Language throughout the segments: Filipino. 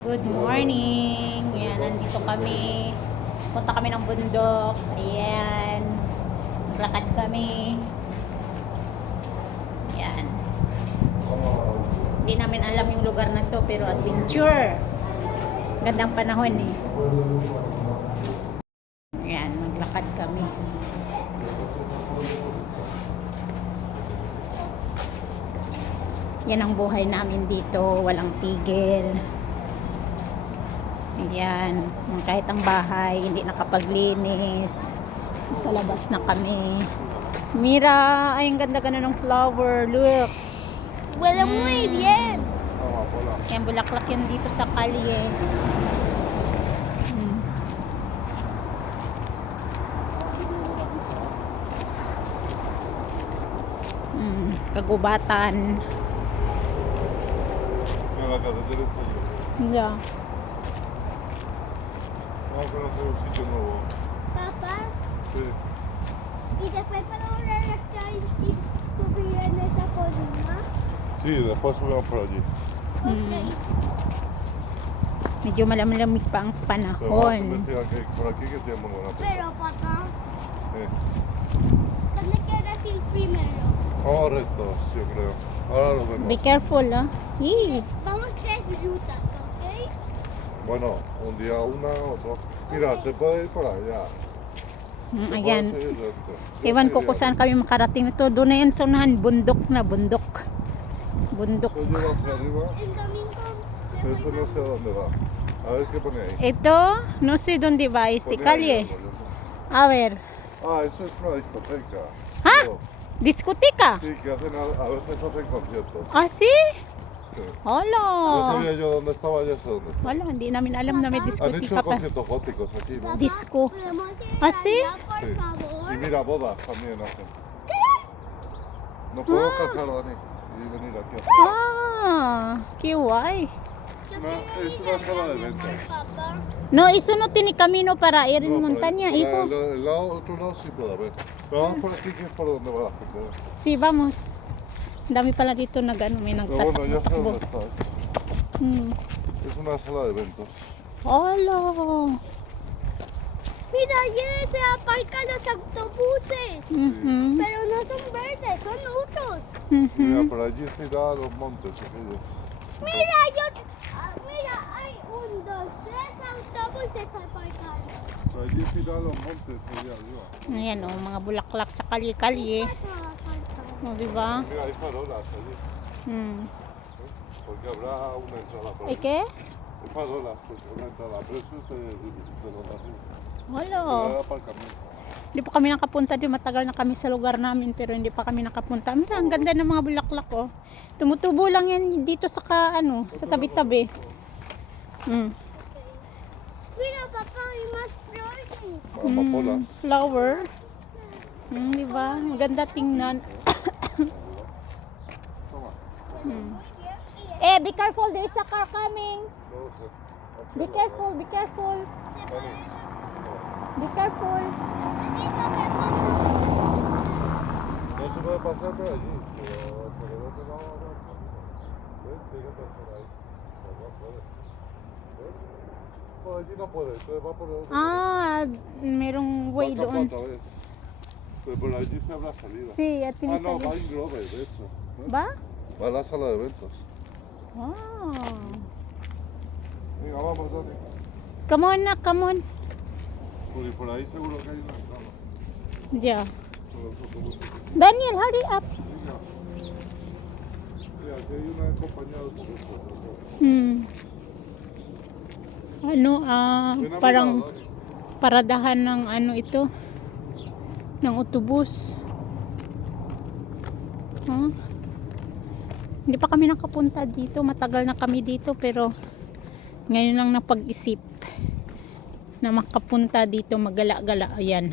Good morning! Ayan, nandito kami. Punta kami ng bundok. Ayan. Naglakad kami. Ayan. Hindi namin alam yung lugar na to, pero adventure. Gandang panahon eh. Ayan, naglakad kami. Yan ang buhay namin dito. Walang tigil. Ayan, kahit ang bahay hindi nakapaglinis. Sa labas na kami. Mira, ay ang ganda-ganda ng flower. Look. Huele muy bien. Yan, bulaklak yan dito sa kalye. Kagubatan. Yeah. Vamos a conocer un sitio nuevo. Papá, Sí. y después para volver acá y subir en esa colina. Sí, después subimos por allí. Ok. Medyo malamig pa ang Pero vamos a panahon. investigar que por aquí que tiene muy buena pesca. Pero papá, Sí. ¿dónde quieres ir primero? Vamos rectos, yo creo. Ahora lo vemos. Be careful, ah. Yee. Vamos tres rutas, ¿ok? Bueno, un día una, otro. Mira, se puede ir por allá. Se puede Ayan. seguir recto. Yo Ewan ko seguiría kung saan kami makarating ito. Doon na yan sa unahan. Bundok na, bundok. Bundok. Yo llego hacia arriba, El domingo. pero eso no sé a dónde va. A ver qué pone ahí. Ito, no sé dónde va este Pone ahí calle. algo, yo sé. A ver. Ah, eso es una discoteca. ¿Ah? No, Discoteca. Sí, que hacen a veces hacen conciertos. Ah, sí? Sí. No Hola. sabía yo dónde estaba, ya sé dónde está. Wala, hindi namin alam na may Han hecho diskotika pa. conciertos góticos aquí, ¿no? Disco. ¿Podemos ir ¿Ah, sí? allá, por Sí. favor? Y mira, bodas también hacen. No puedo casar, Dani, y venir aquí a hacer. Ah, kiwai. Yo No, quiero es ir una allá, sala de mi amor, eventos. papá. No, eso no tiene camino para ir en No, por montaña, ahí, hijo. el otro lado sí puede haber. Pero vamos por aquí, que es por donde va la gente. Sí, vamos. Dami pala dito nag-ano, may Pero bueno, ya sé nagtatakbo. dónde está esto. Hmm. Es una sala de eventos. Hola. Mira, ayer se aparcan los autobuses. Mhm. Pero no son verdes, son otros. Mira, Mhm. por allí se irá a los montes aquellos. Mira, mira, hay un, dos, tres autobuses aparcados. Por allí se irá a los montes allá arriba. Ayan oh, mga bulaklak sa kalye-kalye. Cuatro aparcados. O, di ba? Mira, hay farolas allí. Hmm. Porque habrá una entrada por Ay, allí. ke? Hay farolas, porque una entrada. Pero eso es de los de arriba. Hola. Pero era para el camino. Hindi pa kami nakapunta doon. Matagal na kami sa lugar namin pero hindi pa kami nakapunta. Mira, ang ganda ng mga bulaklak oh. Tumutubo lang yan dito sa sa tabi-tabi. Hmm. Mira, papá, hay más flores. Amapolas. Flower. Di ba? Maganda tingnan. Toma. Eh, be careful. There's a car coming. No lo sé. Aquí Be al lado. careful, be careful. Dani, Be careful. no se puede pasar por allí, pero por el otro lado no. ¿Ves? Tiene que pasar ahí. Pues no puede. ¿Ves? Por allí no puede, entonces va por el otro lado. Ah, merong way Va doon. otra vez. Pero por allí se habrá salida. Sí, at Ah, no, va pinisali. en Grove, de hecho. ¿Ves? Ba? Va a la sala de eventos. Ah. Venga, vamos, Dani. Come on na, come on. Porque por ahí seguro que hay una entrada. Yeah. Por los autobuses. Daniel, hurry up. Venga. Mira, aquí hay una compañía de autobuses. Ano, Ven a parang mirar, Dani. paradahan ng ano ito, ng autobus. Huh? Hindi pa kami nakapunta dito. Matagal na kami dito pero ngayon lang napag-isip na makapunta dito, magala-gala. Ayan.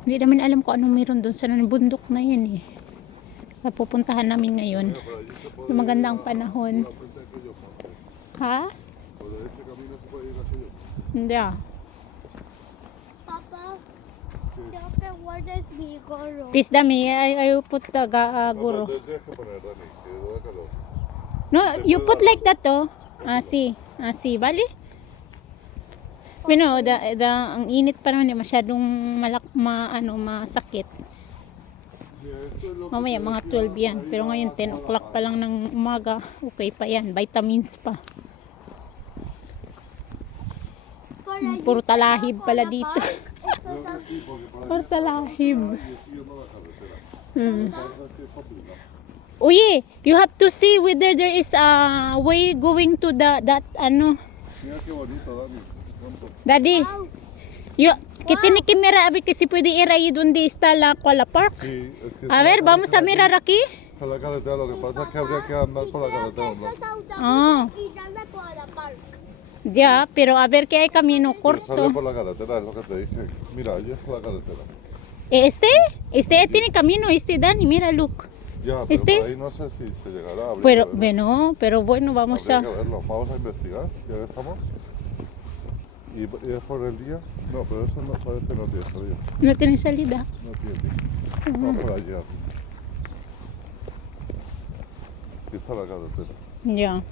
Hindi namin alam kung anong meron doon sa bundok na yan eh. Kaya pupuntahan namin ngayon. Mira, por allí se puede Yung magandang ir panahon. a frente a aquellos montes. Ha? Por ese camino se puede ir a aquellos. Hindi ah. Papá, quiero que guardes mi gorro. Please dami, ay put taga No, guro. pero tienes que poner, Dani, que da calor. No, you put like that to. See, bali? Bueno, ang init pa naman, masyadong masakit. Mamaya mga 12 yan. Pero ngayon 10 o'clock pa lang ng umaga. Okay pa yan. Vitamins pa. Puro talahib pala dito. Puro talahib. Oye, you have to see whether there is a way going to that Mira qué bonito, Dani. ¿Cuánto? Daddy. Yo, que tiene que mirar a ver que si puede ir ahí donde está la Koala Park. Sí, es que A ver, vamos a mirar aquí. a la carretera, lo que pasa es que habría que andar por la carretera. ¿No? Ah, Y anda con la park. ya, pero a ver que hay camino Pero corto. sale por la carretera, es lo que te dije. Mira, allí está la carretera. Este tiene camino, Dani, mira, look. Ya, pero ¿Este? por ahí no sé si se llegará. Habría Pero, que verlo. bueno, vamos Habría a... que verlo. Vamos a investigar, ya que estamos. ¿Y es por el día? No, pero eso no parece no tiene salida. No tiene salida. No tiene. Vamos por allá. Aquí está la carretera. Ya.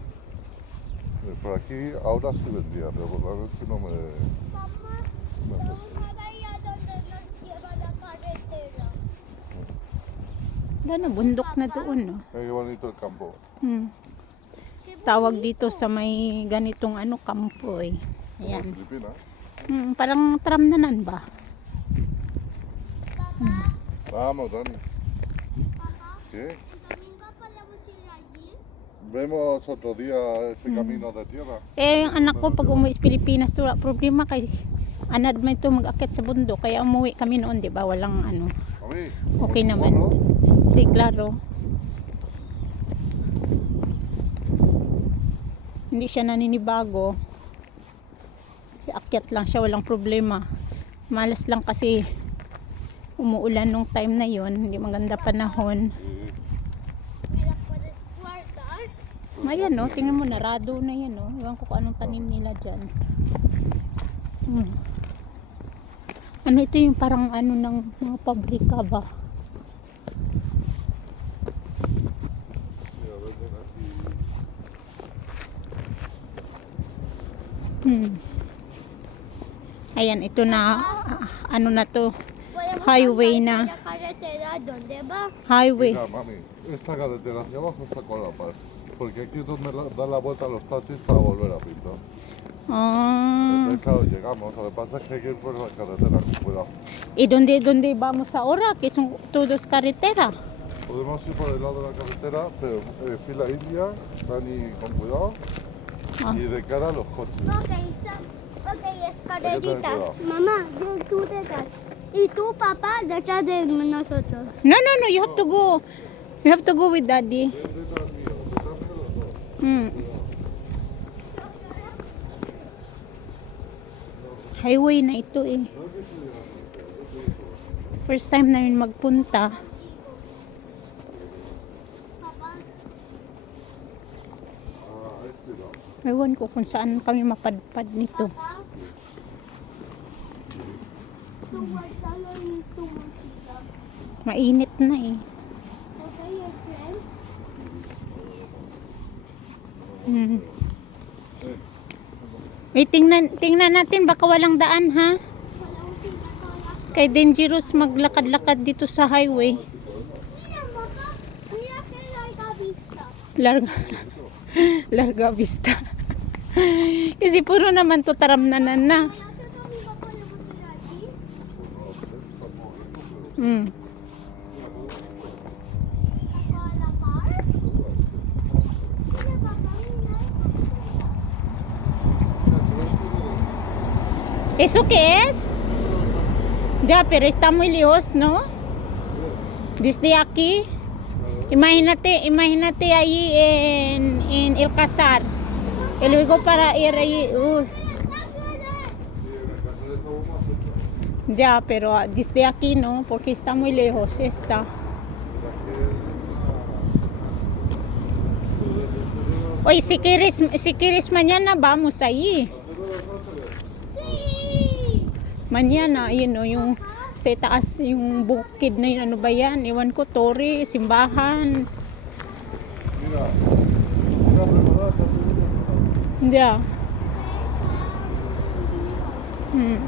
Por aquí ahora sí vendría, pero por la noche no me... Mamá, vamos a ir a donde nos lleva la carretera. Wala na, bundok na doon, no? Qué bonito el campo. Tawag dito sa may ganitong kampo, eh. Como Ayan. Filipinas. Parang tramnanan ba? Vamos, Dani. Papá, ¿Qué? el domingo podemos ir allí. Vemos otro día ese camino de tierra. Yung anak ko, pag umuwi sa Pilipinas, wala problema kay anad man ito mag-akit sa bundok. Kaya umuwi kami noon, di ba? Walang A mí. Okay como naman. ¿no? Sí, claro. Hindi siya naninibago. Kasi akyat lang siya, walang problema. Malas lang kasi umuulan nung time na yon, hindi maganda panahon. Sí. ¿Me la puedes guardar? Ayan, no, tingnan mo, narado na yan, no. Iwan ko kung anong tanim nila dyan. Ano ito yung parang ng mga pabrika ba? Mira, venden aquí. Ayan, ito na, ano na to, Podemos highway andar na. por la carretera, ¿dónde va? Highway. Mira, mami, esta carretera hacia abajo está con la par. Porque aquí es donde dan la vuelta a los taxis para volver a Pinto. Ah, Entonces, claro, llegamos. Lo que pasa es que hay que ir por la carretera con cuidado. ¿y dónde vamos ahora? Que son todos carretera. Podemos ir por el lado de la carretera, pero fila india, Dani con cuidado. Ah. Y de cara a los coches. Ok, tener escalerita. cuidado. Mamá, tú detrás. Y tú, papá, detrás de nosotros. No, you have to go. You have to go with daddy. Detrás mío los dos. Highway na ito eh. First time namin magpunta. Papá, Este no. Ewan ko kung saan kami mapadpad nito. papá. Tú guárdalo en tu mochila. Mainit na eh. Ok, el tren. Tingnan natin baka walang daan ha. Walang pinatola. Kay dangerous maglakad-lakad dito sa highway. Mira, mamá. Mira que larga vista. Larga, larga vista. Kasi puro naman to taramnanan na. ¿Nosotros domingo podemos ir allí? ¿A la par? Mira, papá, mira. ¿Eso qué es? Ya, pero está muy lejos, ¿no? Desde aquí. Imagínate ahí en El Casar. Y luego para ir ahí. Ya, pero desde aquí no, porque está muy lejos. Está. Oye, si quieres mañana vamos ahí. Sí. Mañana, yun o, yung sa taas, yung bukid na yun, ano ba yan? Iwan ko, Tori, simbahan. Mira, Yeah. Hmm.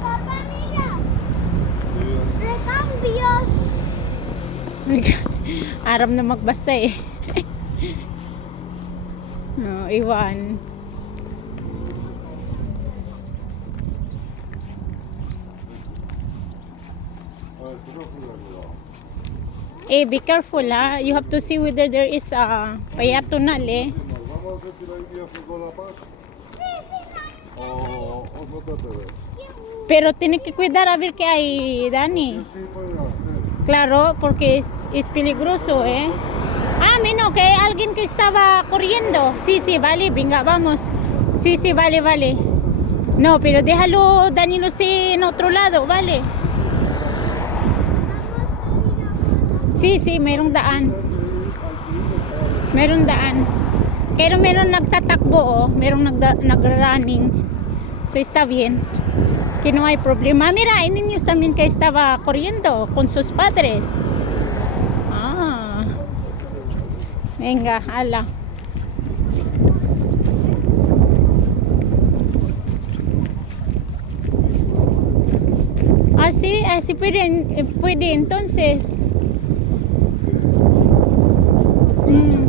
Papa, mira. Recambios. Aram na magbasa eh. Oh, iwan. Eh, be careful ha. You have to see whether there is a payatonal eh. Vamos a ver si la guía fue con la paz. O no te atreves. Pero tiene que cuidar a ver qué hay, Dani. Sí, puede hacer. Claro, porque es peligroso, ¿eh? Ah, mira, que hay alguien que estaba corriendo. Sí, sí, vale, venga, vamos. Sí, sí, vale, vale. No, pero déjalo, Danilo, sí, en otro lado, vale. Sí, sí, merong daan. Merong daan. Pero meron nagtatakbo, oh. Merong nagrunning. So, está bien. Que no hay problema. Mira, hay niños también que estaba corriendo con sus padres. Ah. Venga, ala. Ah, sí, así puede entonces. Mm.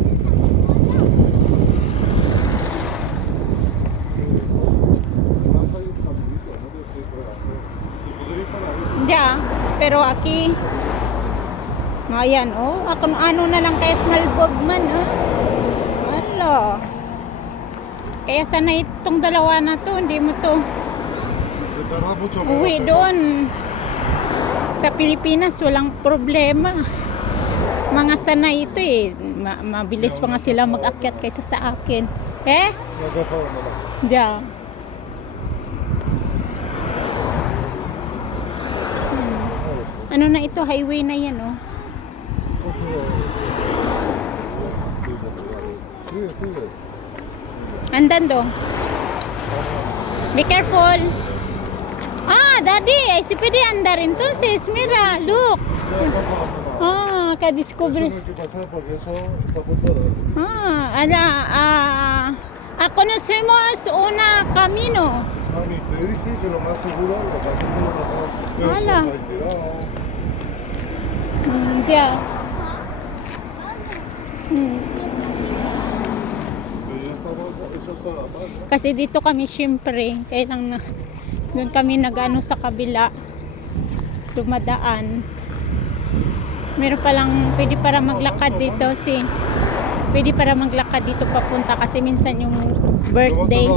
Más hay un caminito, no te estoy esperando. Si podría ir para ahí. Ya, pero aquí ayan, oh, ano na lang kaya small bob man, oh. Hala. Kaya sana itong dalawa na to, hindi mo to Se tarda mucho más. uwi doon. Sa Pilipinas, walang problema. Mga sanay ito eh. Mabilis pa nga sila mag-akyat kaysa sa akin. Eh? Una casa donde la... Ja. Ano na ito? Highway na yan, oh. Sigue, sigue. Andando. Be careful. Ah, Daddy, ay si pwede andar. Entonces, mira, look. Ah, Eso ka-discover. no hay que pasar porque eso está por todo. Conocemos una camino. Mami, te dije que lo más seguro, lo que pasa es que lo mejor es Hala. estar tirado. Ya. Hmm. Pero ya estamos, eso está la paz, ¿no? Kasi dito kami syempre, kaya lang na doon kami nag-ano sa kabila dumadaan. Meron palang pwede para maglakad dito pwede para maglakad dito papunta kasi minsan yung birthday.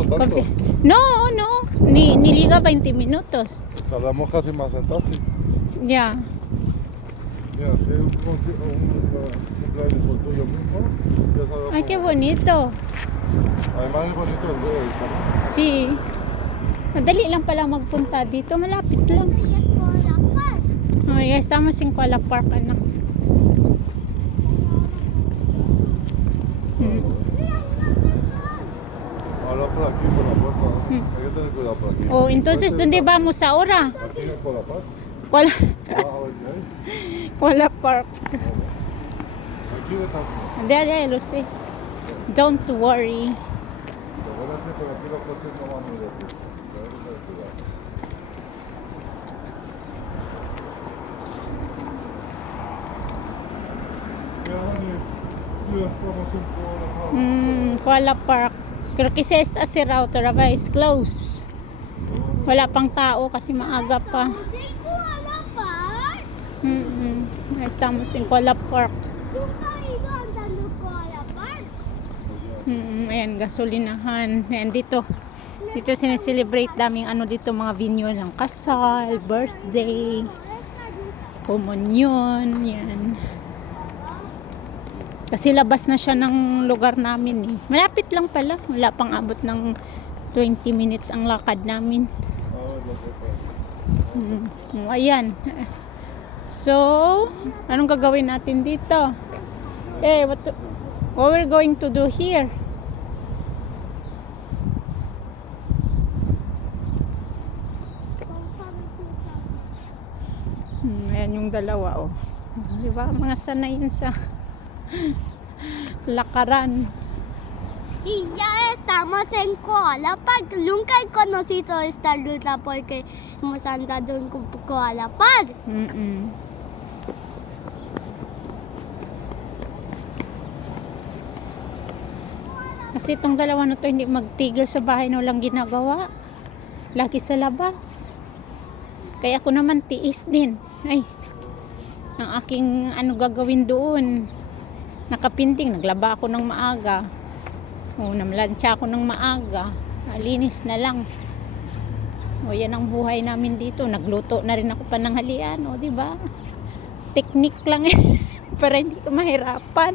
No, no. Niliga 20 minutos. Tardamos casi más en taxi. Ya. Mira, si hay un cumpleaños con tuyo mismo, ya sabemos. Ay, qué bonito. Además es bonito el camino. Sí. Madali lang pala magpunta dito. Malapit lang. Oh, ya estamos en Kuala Park, anak. Habla por aquí, por la puerta. Hay que tener cuidado por aquí. Oh, entonces, ¿dónde vamos ahora? Aquí es por la paz. Kuala, Ah, ok. Kuala Park. Aquí de tanto. Ya, lo sé. Don't worry. Recuerda que por aquí los coches no van muy deprisa. Debes tener cuidado. Mira, Dani, ya estamos en Kuala Park. Creo que se está cerrado, todavía es closed. Wala pang tao kasi maaga pa. Dito, ala pa. Estamos en Kuala Park. Nunca he ido andando con la par. Ayan, gasolinahan. Ayan, dito sineselebrate daming ano dito, mga venue ng kasal, birthday, komunyon, yan. Kasi labas na siya ng lugar namin eh. Malapit lang pala. Wala pang abot ng 20 minutes ang lakad namin. Ayan. So, anong gagawin natin dito? What we're going to do here? Ayan yung dalawa, oh. Diba? Mga sanay yun sa lakaran. Y ya estamos en Koala Park. Nunca he conocido esta ruta porque hemos andado en Koala Park. Mm-mm. Kasi itong dalawa na to hindi magtigil sa bahay na walang ginagawa. Lagi sa labas. Kaya ako naman tiis din. Ay, ang aking ano gagawin doon. Nakapinting, naglaba ako ng maaga. O, namlansya ako ng maaga. Linis na lang. O, yan ang buhay namin dito. Nagluto na rin ako pananghalian. O, di ba? Technique lang eh. Para hindi ka mahirapan.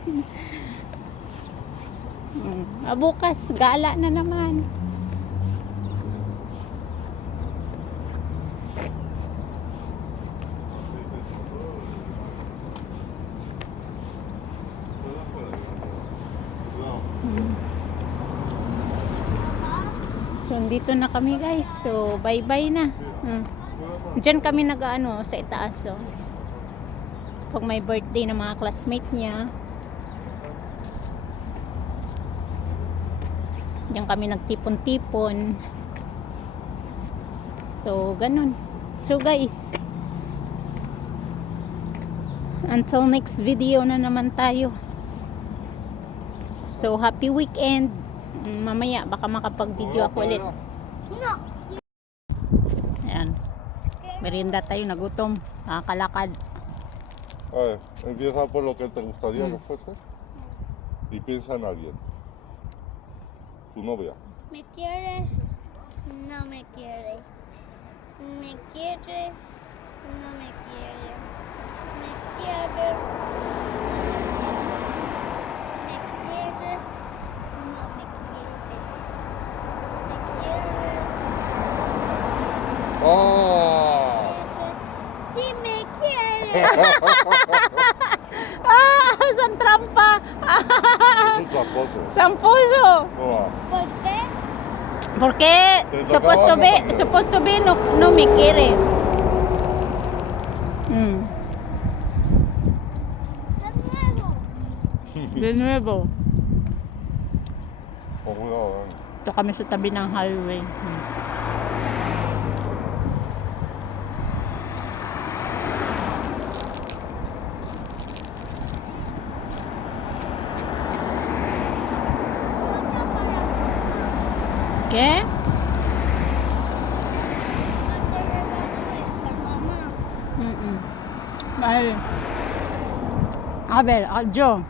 Bukas, gala na naman. So, dito na kami guys. So, bye-bye na. Diyan kami nag-ano sa itaas. So. Pag may birthday ng mga classmate niya. Diyan kami nagtipon-tipon. So, ganun. So, guys. Until next video na naman tayo. So, happy weekend. Mamaya, baka makapag-video ako ulit. No. Ayan. Merienda tayo, nagutom. Nakakalakad. A ver, empieza por lo que te gustaría que fuese y piensa en alguien. Tu novia. ¿Me quiere? No me quiere. ¿Me quiere? No me quiere. ¿Me quiere? ¿Me quiere? No me quiere. ¿Me quiere? ¡Ah! Sí me quiere. San trampa! Es un tramposo. San puso! Toma. ¿Por qué? Porque Te supposed to tocaba be, supposed to be no me quiere. De nuevo. De nuevo. Con cuidado, Ito kami sa tabi ng highway. ¿Qué? No te regales esta, mamá. Ay. A ver, yo.